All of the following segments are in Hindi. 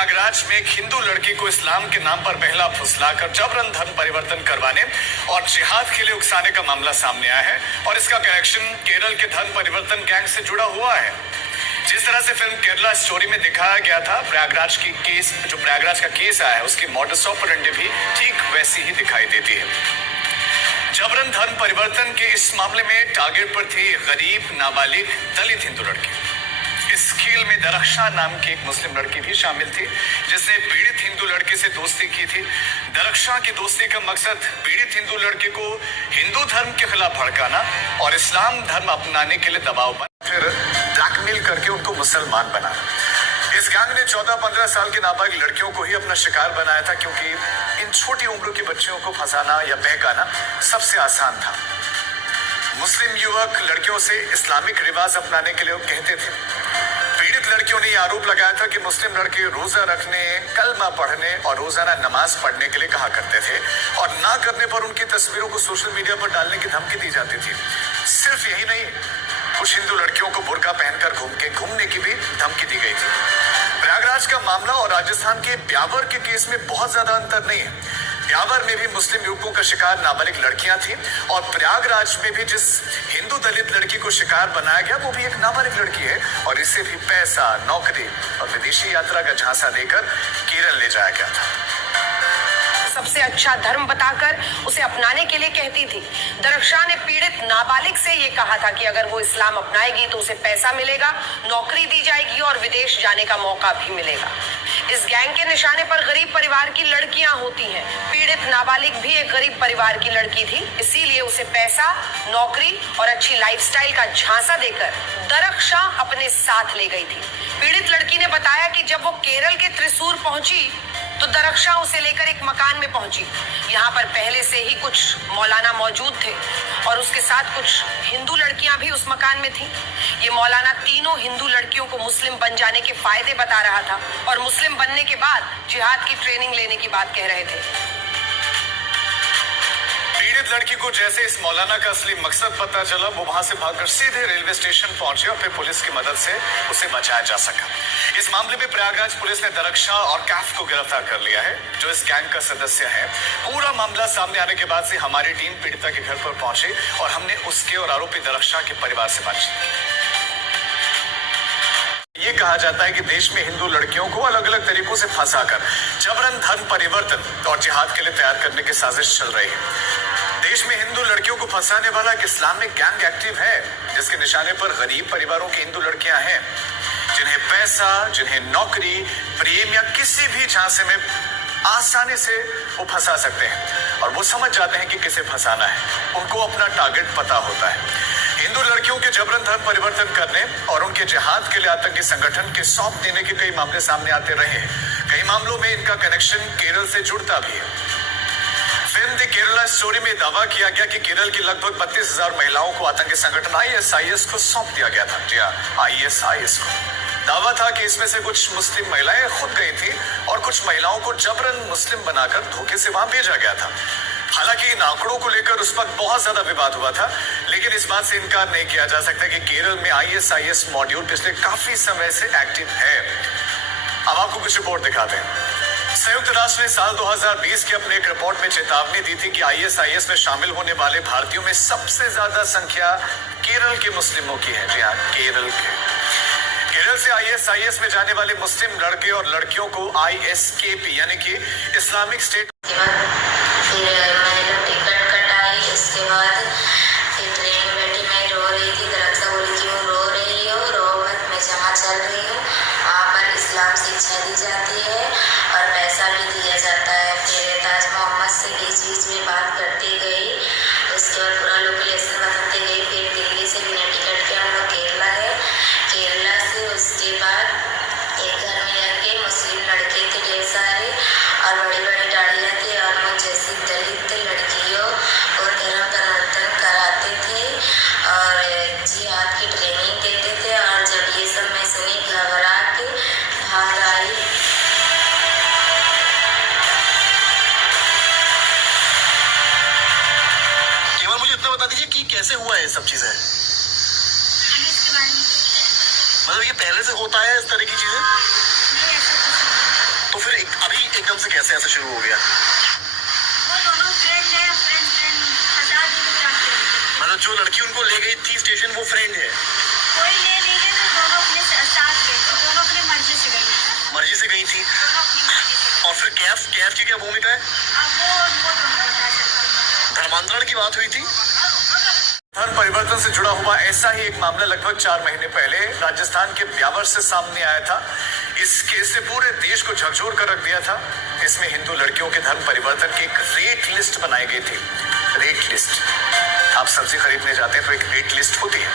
प्रयागराज में एक हिंदू लड़की को इस्लाम के नाम पर बहला फुसलाकर जबरन धर्म परिवर्तन करवाने और जिहाद के लिए उकसाने का मामला सामने आया है और इसका कनेक्शन केरल के धर्म परिवर्तन गैंग से जुड़ा हुआ है। जिस तरह से फिल्म केरला स्टोरी में दिखाया गया था, प्रयागराज का केस आया है, उसकी मॉडस ऑपरेंडी भी ठीक वैसी ही दिखाई देती है। जबरन धर्म परिवर्तन के इस मामले में टारगेट पर थी गरीब नाबालिग दलित हिंदू लड़की। इस खेल में दरख्शा नाम की एक मुस्लिम लड़की भी शामिल थी, जिसने पीड़ित हिंदू लड़की से दोस्ती की थी। दरख्शा की दोस्ती का मकसद पीड़ित हिंदू लड़की को हिंदू धर्म के खिलाफ भड़काना और इस्लाम धर्म अपनाने के लिए दबाव बना, फिर ब्लैकमेल करके उनको मुसलमान बनाना। इस गैंग ने 14-15 साल की नाबालिग लड़कियों को ही अपना शिकार बनाया था, क्योंकि इन छोटी उम्र की बच्चियों को फंसाना या बहकाना सबसे आसान था। मुस्लिम युवक लड़कियों से इस्लामिक रिवाज अपनाने के लिए कहते थे। पीड़ित लड़कियों ने यह आरोप लगाया था कि मुस्लिम लड़के रोजा रखने, कलमा पढ़ने और रोजाना नमाज पढ़ने के लिए कहा करते थे और ना करने पर उनकी तस्वीरों को सोशल मीडिया पर डालने की धमकी दी जाती थी। सिर्फ यही नहीं, कुछ हिंदू लड़कियों को बुर्का पहनकर घूमने की भी धमकी दी गई थी। प्रयागराज का मामला और राजस्थान के ब्यावर के केस में बहुत ज्यादा अंतर नहीं है। ब्यावर में भी मुस्लिम युवकों का शिकार नाबालिग लड़कियां थी और प्रयागराज में भी जिस हिंदू दलित लड़की को शिकार बनाया गया वो भी एक नाबालिग लड़की है और इसे भी पैसा, नौकरी और विदेशी यात्रा का झांसा देकर केरल ले जाया गया था। सबसे अच्छा धर्म बताकर उसे अपनाने के लिए कहती थी। दरख्शा ने पीड़ित नाबालिग से ये कहा था कि अगर वो इस्लाम अपनाएगी तो उसे पैसा मिलेगा, नौकरी दी जाएगी और विदेश जाने का मौका भी मिलेगा। इस गैंग के निशाने पर गरीब परिवार की लड़कियां होती हैं। पीड़ित नाबालिग भी एक गरीब परिवार की लड़की थी, इसीलिए उसे पैसा, नौकरी और अच्छी लाइफस्टाइल का झांसा देकर दरख्शा अपने साथ ले गई थी। पीड़ित लड़की ने बताया कि जब वो केरल के त्रिशूर पहुंची तो दरख्शा उसे लेकर एक मकान में पहुंची। यहाँ पर पहले से ही कुछ मौलाना मौजूद थे और उसके साथ कुछ हिंदू लड़कियां भी उस मकान में थीं। ये मौलाना तीनों हिंदू लड़कियों को मुस्लिम बन जाने के फायदे बता रहा था और मुस्लिम बनने के बाद जिहाद की ट्रेनिंग लेने की बात कह रहे थे। पीड़ित लड़की को जैसे इस मौलाना का असली मकसद पता चला, वो वहां से भागकर सीधे रेलवे स्टेशन पहुंचे और फिर पुलिस की मदद से उसे बचाया जा सका। इस मामले में प्रयागराज पुलिस ने दरख्शा और कैफ को गिरफ्तार कर लिया है, जो इस गैंग का सदस्य है। पूरा मामला सामने आने के बाद से हमारी टीम पीड़िता के घर पर पहुंची और हमने उसके और आरोपी दरख्शा के परिवार से बातचीत की। ये कहा जाता है कि देश में हिंदू लड़कियों को अलग अलग तरीकों से फंसाकर जबरन धर्म परिवर्तन और जिहाद के लिए तैयार करने की साजिश चल रही है। देश में हिंदू लड़कियों को फंसाने वाला एक इस्लामिक गैंग एक्टिव है, जिसके निशाने पर गरीब परिवारों की हिंदू लड़कियां हैं, जिन्हें पैसा, जिन्हें नौकरी, प्रेम या किसी भी झांसे में आसानी से वो फंसा सकते हैं और वो समझ जाते हैं कि किसे फंसाना है। उनको अपना टारगेट पता होता है। हिंदू लड़कियों के जबरन धर्म परिवर्तन करने और उनके जिहाद के लिए आतंकी संगठन के सौंप देने के कई मामले सामने आते रहे हैं। कई मामलों में इनका कनेक्शन केरल से जुड़ता भी है। फिल्म द केरला स्टोरी में दावा किया गया कि केरल की लगभग 32,000 महिलाओं को आतंकी संगठन ISIS को सौंप दिया गया था। जी हाँ, ISIS को। दावा था कि इसमें से कुछ मुस्लिम महिलाएं खुद गई थी और कुछ महिलाओं को जबरन मुस्लिम बनाकर धोखे से वहां भेजा गया था। हालांकि इन आंकड़ों को लेकर उस वक्त बहुत ज्यादा विवाद हुआ था, लेकिन इस बात से इनकार नहीं किया जा सकता कि केरल में ISIS मॉड्यूल पिछले काफी समय से एक्टिव है। अब आपको कुछ रिपोर्ट दिखाते हैं। संयुक्त राष्ट्र ने साल 2020 की अपने एक रिपोर्ट में चेतावनी दी थी कि ISIS में शामिल होने वाले भारतीयों में सबसे ज्यादा संख्या केरल के मुस्लिमों की है। जी हाँ, केरल से ISIS में जाने वाले मुस्लिम लड़के और लड़कियों को ISKP यानी कि इस्लामिक स्टेट फिर मैंने टिकट कटाई। इसके बाद फिर ट्रेन में बैठी, मैं रो रही थी। दरख्शा बोली क्यों रो रही हो, रो मत, मैं जहाँ चल रही हूँ वहाँ पर इस्लाम शिक्षा दी जाती है और पैसा भी दिया जाता है। फिर ताज मोहम्मद से बीच में बात करती गई, उसके बाद पूरा लोकेशन बताते गई। फिर दिल्ली से बिना टिकट के हम लोग केरला है। केरला से उसके बाद एक घर में जाके मुस्लिम लड़के थे ढेर सारे और बड़ी बड़ी दाढ़ियाँ थी और मुझ जैसी दलित लड़कियों को धर्म परिवर्तन कराते थे और जिहाद की ट्रेनिंग देते थे। और जब ये सब मैं सुनी, घबरा के भाग आई। से ऐसा शुरू हो गया? वो दोनों फ्रेंड है, फ्रेंड हटा दी तो क्या करें? मतलब जो लड़की उनको ले गई थी स्टेशन वो फ्रेंड है? कोई ले नहीं गए तो दोनों अपने साथ गए, तो दोनों अपनी मर्जी से गई थी। मर्जी से गई थी? दोनों अपनी मर्जी से गई। और फिर कैफ की क्या भूमिका है? अब वो दोनों बता सकते हैं। धर्मांतरण की बात हुई थी? धर्म परिवर्तन से जुड़ा हुआ ऐसा ही एक मामला लगभग 4 महीने पहले राजस्थान के ब्यावर से सामने आया था। इस केस से पूरे देश को झकझोर कर रख दिया था। इसमें हिंदू लड़कियों के धर्म परिवर्तन की एक रेट लिस्ट बनाई गई थी। रेट लिस्ट, आप सब्जी खरीदने जाते हैं तो एक रेट लिस्ट होती है,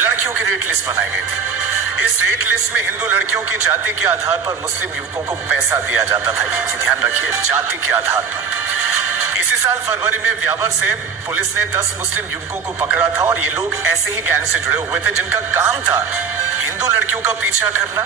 लड़कियों की रेट लिस्ट बनाई गई थी। इस रेट लिस्ट में हिंदू लड़कियों की जाति के आधार पर मुस्लिम युवकों को पैसा दिया जाता था। ये ध्यान रखिए, जाति के आधार पर। इसी साल फरवरी में ब्यावर से पुलिस ने 10 मुस्लिम युवकों को पकड़ा था और ये लोग ऐसे ही गैंग से जुड़े हुए थे जिनका काम था हिंदू लड़कियों का पीछा करना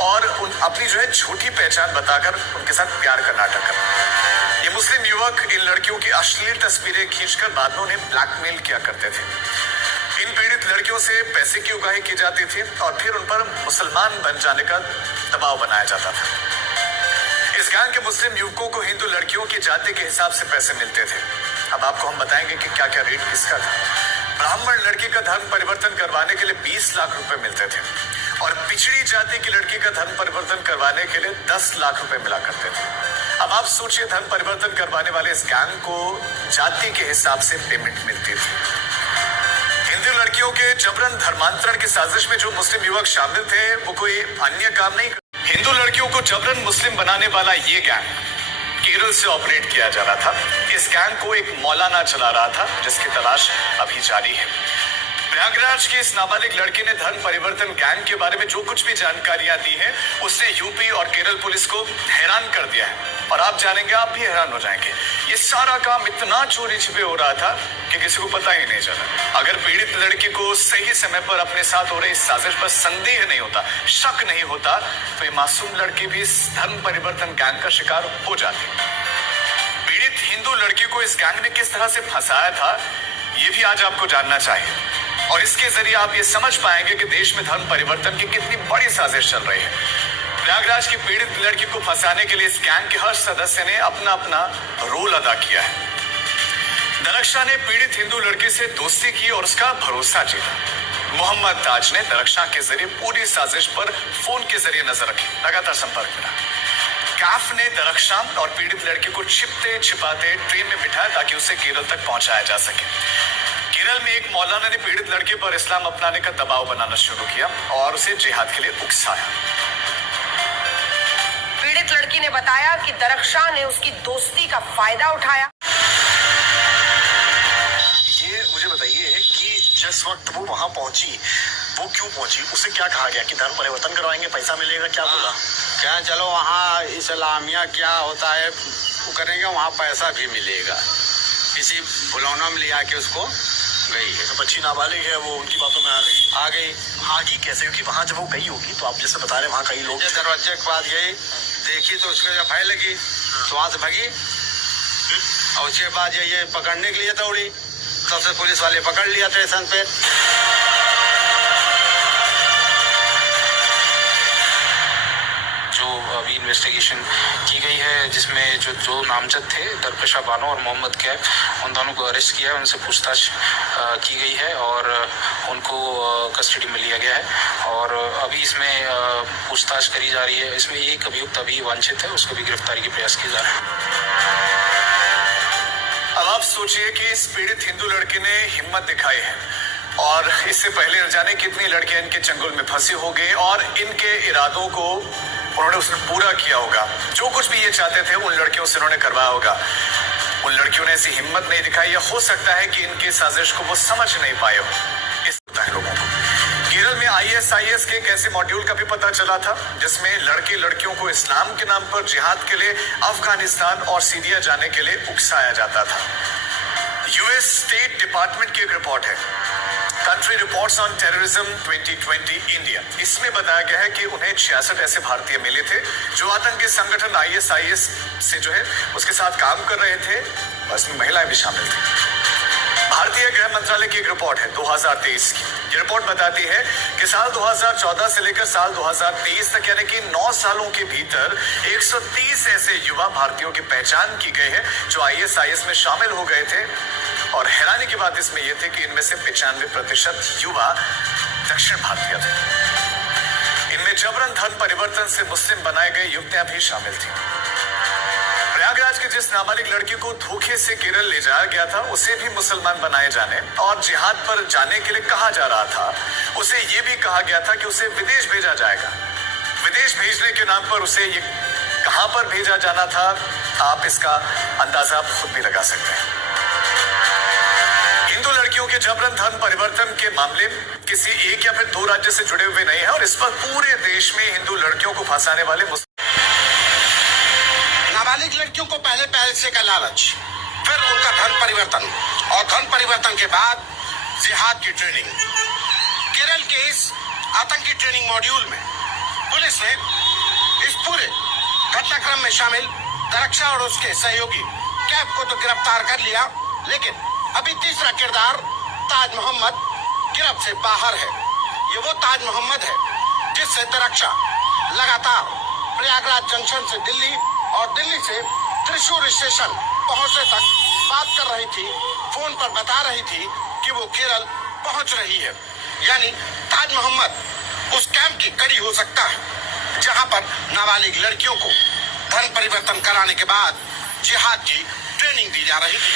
और अपनी झूठी पहचान बताकर उनके साथ प्यार का नाटक करना। ये मुस्लिम युवक इन लड़कियों की अश्लील तस्वीरें खींचकर बाद में उन्हें ब्लैकमेल किया करते थे। इन पीड़ित लड़कियों से पैसे की उगाही की जाती थी और फिर उन पर मुसलमान बन जाने का दबाव बनाया जाता था। इस गैंग के मुस्लिम युवकों को हिंदू लड़कियों की जाति के हिसाब से पैसे मिलते थे। अब आपको हम बताएंगे कि क्या क्या रेट किसका था। ब्राह्मण लड़की का धर्म परिवर्तन करवाने के लिए 20 लाख रुपए मिलते थे और पिछड़ी जाति की लड़की का धर्म परिवर्तन करवाने के लिए 10 लाख रुपए मिला करते थे। अब आप सोचिए, धर्म परिवर्तन करवाने वाले इस गैंग को जाति के हिसाब से पेमेंट मिलती थी। हिंदू लड़कियों के जबरन धर्मांतरण की साजिश में जो मुस्लिम युवक शामिल थे वो कोई अन्य काम नहीं। हिंदू लड़कियों को जबरन मुस्लिम बनाने वाला ये गैंग केरल से ऑपरेट किया जा रहा था। इस गैंग को एक मौलाना चला रहा था जिसकी तलाश अभी जारी है। प्रयागराज के इस नाबालिग लड़के ने धर्म परिवर्तन गैंग के बारे में जो कुछ भी जानकारियां दी है उसने यूपी और केरल पुलिस को हैरान कर दिया है और आप जानेंगे, आप भी हैरान हो जाएंगे। ये सारा काम इतना चोरी छिपे हो रहा था कि किसी को पता ही नहीं चला। अगर पीड़ित लड़की को सही समय पर अपने साथ हो रही इस साजिश पर संदेह नहीं होता, शक नहीं होता, तो ये मासूम लड़की भी इस धर्म परिवर्तन गैंग का शिकार हो जाती। पीड़ित हिंदू लड़की को इस गैंग ने किस तरह से फंसाया था ये भी आज आपको जानना चाहिए और इसके जरिए आप ये समझ पाएंगे कि देश में धर्म परिवर्तन की कितनी बड़ी साजिश चल रही है। प्रयागराज की पीड़ित लड़की को फंसाने के लिए इस गैंग के हर सदस्य ने अपना अपना रोल अदा किया है। दरक्षा ने पीड़ित हिंदू लड़की से दोस्ती की और उसका भरोसा जीता। मोहम्मद ताज ने दरक्षा के जरिए पूरी साजिश पर फोन के जरिए नजर रखी, लगातार संपर्क मिला। कैफ ने दरक्षा और पीड़ित लड़की को छिपते छिपाते ट्रेन में बिठाया ताकि उसे केरल तक पहुंचाया जा सके। केरल में एक मौलाना ने पीड़ित लड़की पर इस्लाम अपनाने का दबाव बनाना शुरू किया और उसे जिहाद के लिए उकसाया। पीड़ित लड़की ने बताया कि दरक्षा ने उसकी दोस्ती का फायदा उठाया। ये मुझे बताइए कि जिस वक्त वो वहां पहुंची वो क्यों पहुंची? उसे क्या कहा गया कि धर्म परिवर्तन करवाएंगे, पैसा मिलेगा, क्या बोला? क्या चलो वहाँ इस्लामिया क्या होता है वो करेंगे, वहाँ पैसा भी मिलेगा। किसी बुलौना में लिया के उसको गई है। तो बच्ची नाबालिग है, वो उनकी बातों में आ गई। आगे कैसे? क्योंकि वहाँ जब वो गई होगी तो आप जैसे बता रहे वहाँ कई लोग दरवाजे के पास गई, देखी तो उसको जब भय लगी तो वहाँ से भगी और उसके बाद ये पकड़ने के लिए दौड़ी, तब से पुलिस वाले पकड़ लिया स्टेशन पे। जो अभी इन्वेस्टिगेशन की गई है जिसमें जो नामजद थे दरपेशा बानो और मोहम्मद कैफ, उन दोनों को अरेस्ट किया है, उनसे पूछताछ की गई है और उनको कस्टडी में लिया गया है और अभी इसमें पूछताछ करी जा रही है। इसमें एक अभियुक्त अभी वांछित है, उसको भी गिरफ्तारी के प्रयास किए जा रहे हैं। अब आप सोचिए कि इस पीड़ित हिंदू लड़की ने हिम्मत दिखाई है और इससे पहले न जाने कितनी लड़कियां इनके चंगुल में फंसी हो गई और इनके इरादों को उन्होंने उसने पूरा किया होगा। जो कुछ भी ये चाहते थे उन लड़कियों से उन्होंने करवाया होगा। उन लड़कियों ने ऐसी हिम्मत नहीं दिखाई या हो सकता है कि इनकी साजिश को वो समझ नहीं पाए हो। इस लोगों को केरल में ISIS के एक ऐसे मॉड्यूल का भी पता चला था जिसमें लड़के लड़कियों को इस्लाम के नाम पर जिहाद के लिए अफगानिस्तान और सीरिया जाने के लिए उकसाया जाता था। US स्टेट डिपार्टमेंट की एक रिपोर्ट है, country reports on terrorism 2020 India. इसमें बताया गया है कि उन्हें 66 ऐसे भारतीय मिले थे जो आतंकी संगठन ISIS से उसके साथ काम कर रहे थे और इसमें महिलाएं भी शामिल थी। भारतीय गृह मंत्रालय की एक रिपोर्ट है 2023 की। ये रिपोर्ट बताती है कि साल 2014 से लेकर साल 2023 तक यानी कि 9 सालों के भीतर 130 ऐसे युवा भारतीयों की पहचान की गई है जो ISIS में शामिल हो गए थे। और हैरानी की बात इसमें यह थी कि इनमें से 95% युवा दक्षिण भारतीय थे। इनमें जबरन धर्म परिवर्तन से मुस्लिम बनाए गए युवतियां भी शामिल थी। प्रयागराज की जिस नाबालिग लड़की को धोखे से केरल ले जाया गया था उसे भी मुसलमान बनाए जाने और जिहाद पर जाने के लिए कहा जा रहा था। उसे ये भी कहा गया था कि उसे विदेश भेजा जाएगा। विदेश भेजने के नाम पर उसे ये कहां पर भेजा जाना था, आप इसका अंदाजा खुद भी लगा सकते हैं। हिंदू लड़कियों के जबरन धर्म परिवर्तन के मामले किसी एक या फिर 2 राज्य से जुड़े हुए नहीं है और इस पर पूरे देश में हिंदू लड़कियों को फंसाने वाले नाबालिग लड़कियों को पहले पैसे का लालच, फिर उनका धर्म परिवर्तन और धर्म परिवर्तन के बाद जिहाद की ट्रेनिंग। केरल के इस आतंकी ट्रेनिंग मॉड्यूल में पुलिस ने इस पूरे घटनाक्रम में शामिल दरक्षा और उसके सहयोगी कैफ को तो गिरफ्तार कर लिया, लेकिन अभी तीसरा किरदार ताज मोहम्मद गिरफ्त से बाहर है। ये वो ताज मोहम्मद है जिससे दरक्षा लगातार प्रयागराज जंक्शन से दिल्ली और दिल्ली से त्रिशूर स्टेशन पहुंचने तक बात कर रही थी, फोन पर बता रही थी कि वो केरल पहुंच रही है। यानी ताज मोहम्मद उस कैंप की कड़ी हो सकता है जहां पर नाबालिग लड़कियों को धर्म परिवर्तन कराने के बाद जिहाद की ट्रेनिंग दी जा रही थी।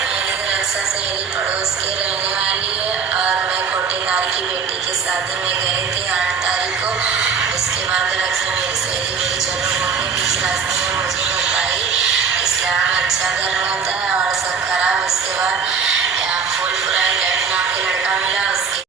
मेरी दरअसल सहेली पड़ोस के रहने